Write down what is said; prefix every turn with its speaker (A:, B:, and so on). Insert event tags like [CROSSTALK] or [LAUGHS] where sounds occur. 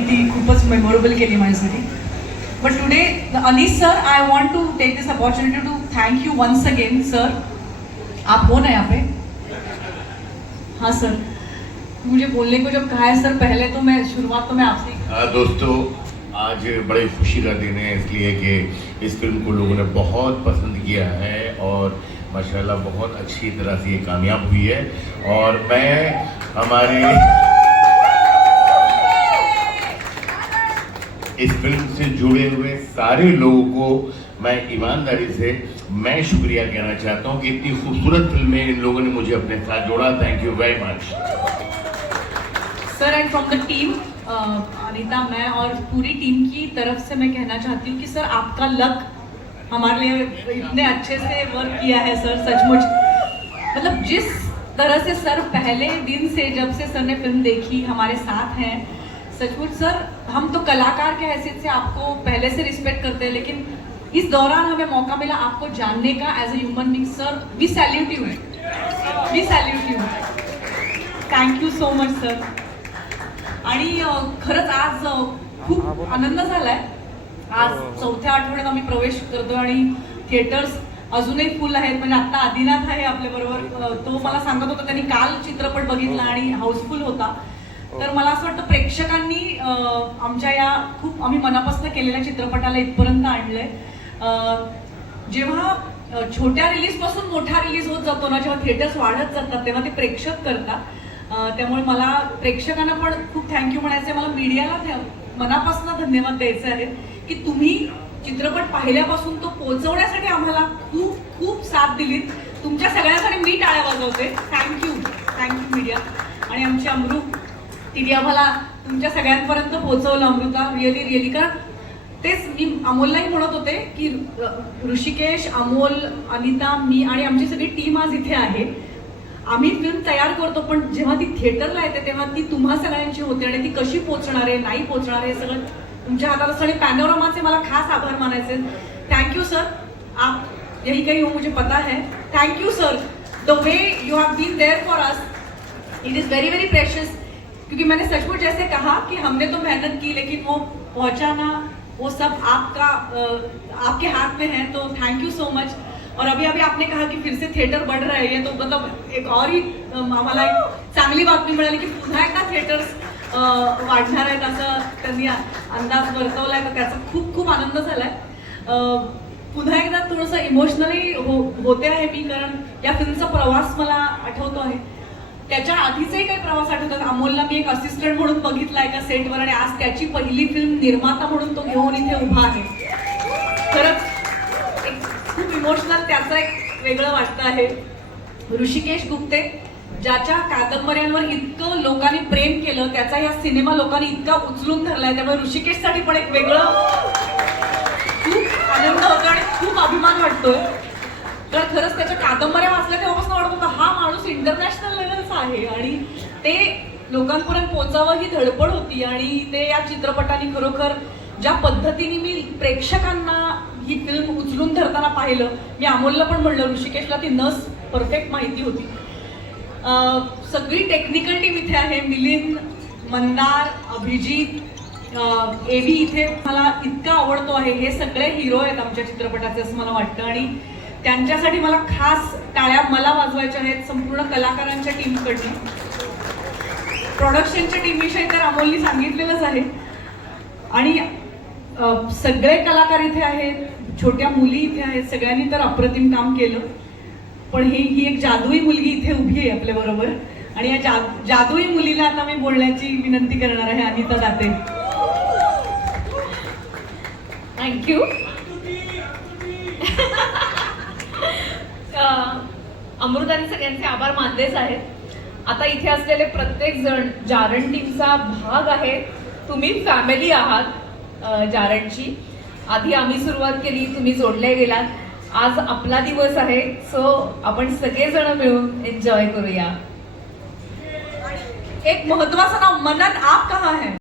A: ती खूपच मेमोरेबल केली माझ्यासाठी. But today Anees sir I want to take this opportunity to thank you once again sir आप हो ना यहाँ पे? हाँ सर मुझे बोलने को जब कहा है सर पहले तो मैं शुरुआत तो मैं आपसे हाँ,
B: दोस्तों आज बड़े खुशी का दिन है इसलिए कि इस फ़िल्म को लोगों ने बहुत पसंद किया है और माशाल्लाह बहुत अच्छी तरह से ये कामयाब हुई है। और मैं हमारे इस फ़िल्म से जुड़े हुए सारे लोगों को मैं ईमानदारी से, मैं शुक्रिया कहना चाहता हूँ कि इतनी खूबसूरत फ़िल्में इन लोगों ने मुझे अपने साथ जोड़ा। Thank you very much
A: sir and from the team Anita मैं और पूरी टीम की तरफ़ से मैं कहना चाहती हूँ कि सर आपका लक हमारे लिए इतने अच्छे से वर्क किया है सर सचमुच। मतलब जिस तरह से सर पहले दिन से जब से सर ने फ़िल्म देखी, हमारे साथ हैं सचमुच सर हम तो कलाकार के हैसियत से आपको पहले से रिस्पेक्ट करते हैं लेकिन इस दौरान हमें मौका मिला आपको जानने का as a human being sir we salute you we salute you thank you so much sir आणि खरंच आज खूप आनंद झालाय. आज चौथ्या आठवड्यात आम्ही प्रवेश करतो आणि थिएटर्स अजूनही फुल आहेत. म्हणजे आता आदिनाथ आहे आपल्या बरोबर. तो मला सांगत होता त्यांनी काल चित्रपट बघितला आणि हाऊसफुल होता. तर मला असं वाटतं प्रेक्षकांनी आमच्या या खूप आम्ही मनापासून केलेल्या चित्रपटाला इथपर्यंत आणलंय. जेव्हा छोट्या रिलीजपासून मोठा रिलीज होत जातो ना जेव्हा थिएटर्स वाढत जातात तेव्हा ते प्रेक्षक करतात. त्यामुळे मला प्रेक्षकांना पण खूप थँक्यू म्हणायचं मला मीडियाला मनापासून धन्यवाद द्यायचे आहेत की तुम्ही चित्रपट पाहिल्यापासून तो पोहोचवण्यासाठी आम्हाला खूप खूप साथ दिलीत. तुमच्या सगळ्यासाठी मी टाळ्या वाजवते. थँक्यू थँक्यू मीडिया आणि आमची अमृत तिने आम्हाला तुमच्या सगळ्यांपर्यंत पोहोचवलं अमृता रिअली रिअली कारण तेच मी अमोललाही म्हणत होते की ऋषिकेश अमोल अनिता मी आणि आमची सगळी टीम आज इथे आहे. आम्ही फिल्म तयार करतो पण जेव्हा ती थिएटरला येते तेव्हा ती तुम्हा सगळ्यांची होते आणि ती कशी पोचणार आहे नाही पोचणार आहे हे सगळं तुमच्या हातात असं आणि पॅनोरामाचे मला खास आभार मानायचे. थँक्यू सर आप यही काही हो मुझे पता है. Thank you sir the way you have been there for us it is very very precious क्योंकि मैंने सचमुच जैसे कहा कि हमने तो मेहनत की लेकिन वो पहुंचाना वो सब आपका आपके हाथ में है तो थैंक यू सो मच और अभी अभी आपने कहा कि फिर से थिएटर बढ़ रहे हैं तो मतलब एक और ही आम्हाला एक चांगली बातमी मिळाली की पुन्हा एकदा थिएटर्स वाढणार आहेत असं त्यांनी अंदाज वर्तवलाय तर त्याचा खूप खूप आनंद झालाय. पुन्हा एकदा थोडंसं इमोशनली हो होते आहे मी कारण या फिल्मचा प्रवास मला आठवतो आहे. त्याच्या आधीच काही प्रवास आठवतात. अमोलला मी एक असिस्टंट म्हणून बघितला एका सेटवर आणि आज त्याची पहिली फिल्म निर्माता म्हणून तो घेऊन इथे उभा आहे. खरंच एक खूप इमोशनल त्याचं एक वेगळं वाटतं आहे. ऋषिकेश गुप्ते ज्याच्या कादंबऱ्यांवर इतकं लोकांनी प्रेम केलं त्याचा या सिनेमा लोकांनी इतका उचलून धरलाय त्यामुळे ऋषिकेशसाठी पण एक वेगळं खूप आनंद होतो आणि खूप अभिमान वाटतोय. तर खरंच त्याच्या कादंबऱ्या वाचल्या तेव्हापासून वाटत होतं हा माणूस इंटरनॅशनल आहे आणि ते लोकांपर्यंत पोहोचावं ही धडपड होती आणि ते या चित्रपटाने खरोखर ज्या पद्धतीने मी प्रेक्षकांना ही फिल्म उचलून धरताना पाहिलं मी अमोलला पण म्हणलं ऋषिकेशला ती नस परफेक्ट माहिती होती. सगळी टेक्निकल टीम इथे आहे मिलिंद मंदार अभिजित एव्ही इथे मला इतका आवडतो आहे. हे सगळे हिरो आहेत आमच्या चित्रपटाचे असं मला वाटतं आणि त्यांच्यासाठी मला खास टाळ्या मला वाजवायच्या आहेत संपूर्ण कलाकारांच्या टीमकडनं. प्रोडक्शनच्या टीमविषयी तर अमोलनी सांगितलेलंच आहे. आणि सगळे कलाकार इथे आहेत छोट्या मुली इथे आहेत सगळ्यांनी तर अप्रतिम काम केलं. पण ही ही एक जादुई मुलगी इथे उभी आहे आपल्या बरोबर. आणि या जा जादुई मुलीला आता मी बोलण्याची विनंती करणार आहे अनिता दाते.
C: थँक्यू [LAUGHS] अमृताने सगळ्यांचे आभार मानलेच आहेत. आता इथे असलेले प्रत्येक जण जारण टीमचा भाग आहे. तुम्ही फॅमिली आहात जारणची आधी आम्ही सुरुवात केली तुम्ही जोडले गेलात. आज आपला दिवस आहे सो आपण सगळेजण मिळून एन्जॉय करूया.
A: एक महत्वाचं नाव मनन आप कहा है?